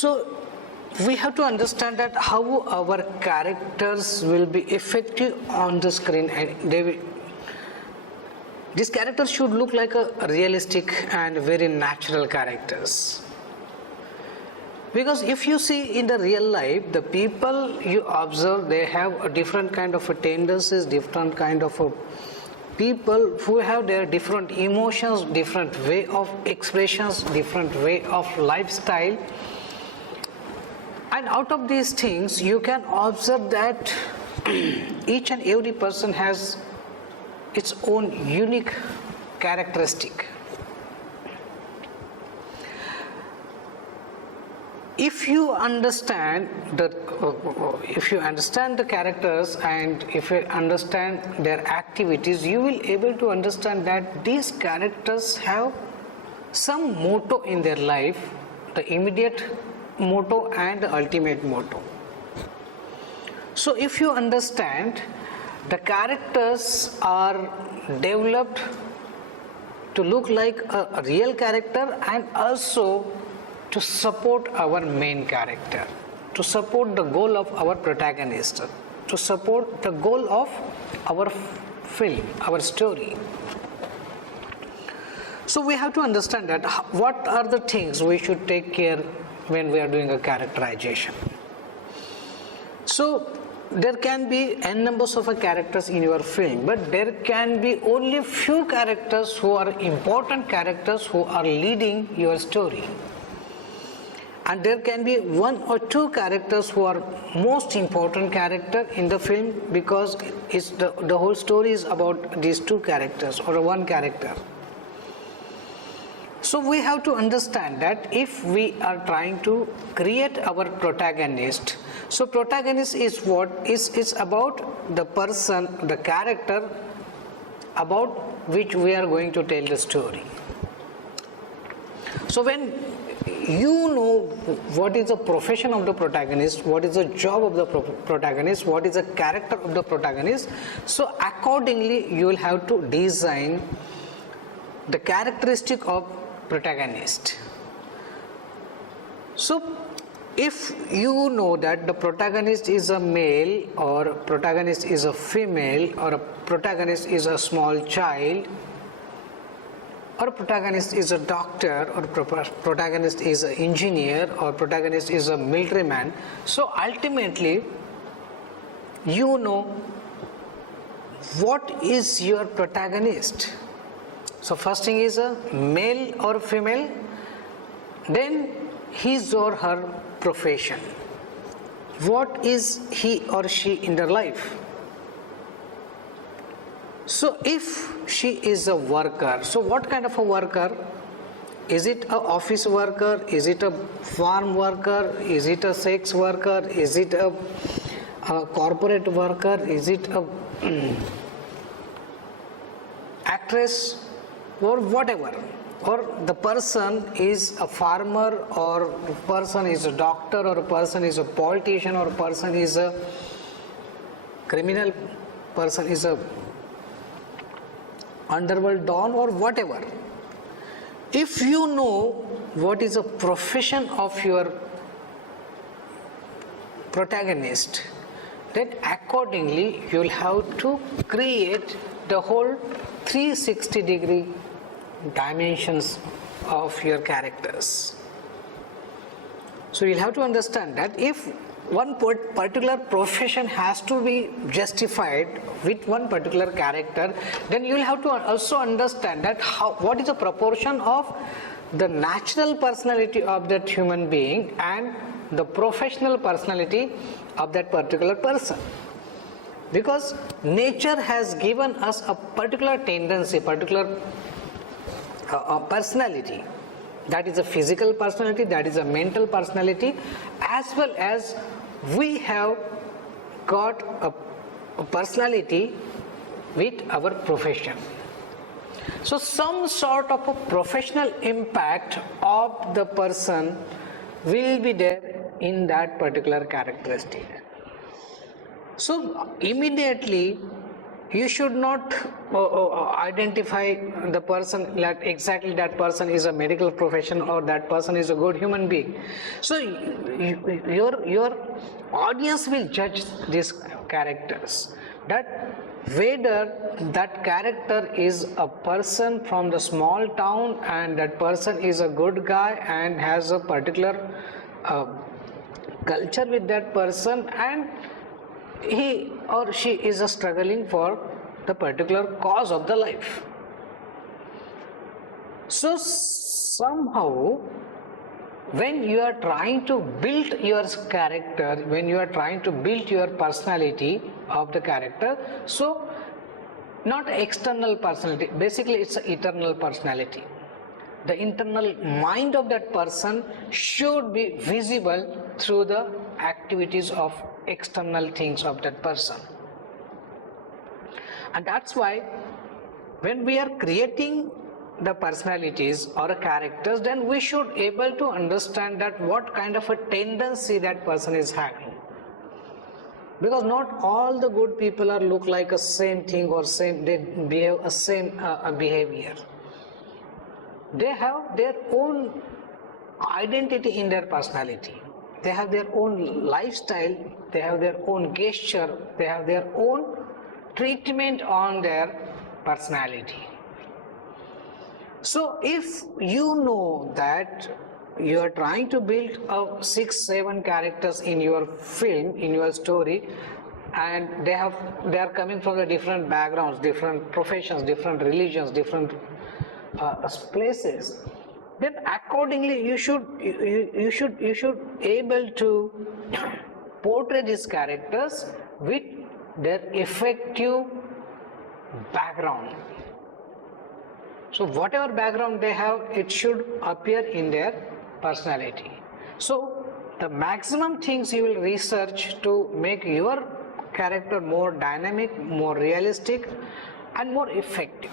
So we have to understand that how our characters will be effective on the screen, and these characters should look like a realistic and very natural characters. Because if you see in the real life, the people you observe, they have a different kind of a tendencies, different kind of a people who have their different emotions, different way of expressions, different way of lifestyle. And out of these things, you can observe that each and every person has its own unique characteristic. If you understand the characters and if you understand their activities, you will able to understand that these characters have some motto in their life, the immediate motto and the ultimate motto. So if you understand, the characters are developed to look like a real character and also to support our main character, to support the goal of our protagonist, to support the goal of our film, our story. So we have to understand that what are the things we should take care when we are doing a characterization. So there can be n numbers of characters in your film, but there can be only few characters who are important characters who are leading your story. And there can be one or two characters who are most important character in the film, because it's the whole story is about these two characters or one character. So we have to understand that if we are trying to create our protagonist, so protagonist is what is about the person, the character about which we are going to tell the story. So when you know what is the profession of the protagonist, what is the job of the protagonist, what is the character of the protagonist, so accordingly you will have to design the characteristic of protagonist. So if you know that the protagonist is a male or protagonist is a female or a protagonist is a small child, or protagonist is a doctor, or protagonist is an engineer, or protagonist is a military man, so ultimately you know what is your protagonist. So first thing is a male or female, then his or her profession, what is he or she in their life. So if she is a worker, so what kind of a worker? Is it an office worker? Is it a farm worker? Is it a sex worker? Is it a corporate worker? Is it a actress or whatever? Or the person is a farmer, or the person is a doctor, or a person is a politician, or a person is a criminal, person is a underworld don, or whatever. If you know what is the profession of your protagonist, then accordingly you will have to create the whole 360-degree dimensions of your characters. So you'll have to understand that if one particular profession has to be justified with one particular character, then you will have to also understand that what is the proportion of the natural personality of that human being and the professional personality of that particular person. Because nature has given us a particular tendency, particular personality, that is a physical personality, that is a mental personality, as well as we have got a personality with our profession. So some sort of a professional impact of the person will be there in that particular characteristic. So immediately you should not identify the person like exactly that person is a medical profession or that person is a good human being. So your audience will judge these characters, that whether that character is a person from the small town and that person is a good guy and has a particular culture with that person, and he or she is struggling for the particular cause of the life. So somehow when you are trying to build your character, when you are trying to build your personality of the character, so not external personality, basically it's an eternal personality. The internal mind of that person should be visible through the activities of external things of that person. And that's why when we are creating the personalities or characters, then we should able to understand that what kind of a tendency that person is having. Because not all the good people are look like a same thing or same, they behave a same behavior. They have their own identity in their personality. They have their own lifestyle, they have their own gesture, they have their own treatment on their personality. So if you know that you are trying to build 6-7 characters in your film, in your story, and they are coming from the different backgrounds, different professions, different religions, different places, then accordingly you should able to portray these characters with their effective background. So whatever background they have, it should appear in their personality. So the maximum things you will research to make your character more dynamic, more realistic and more effective.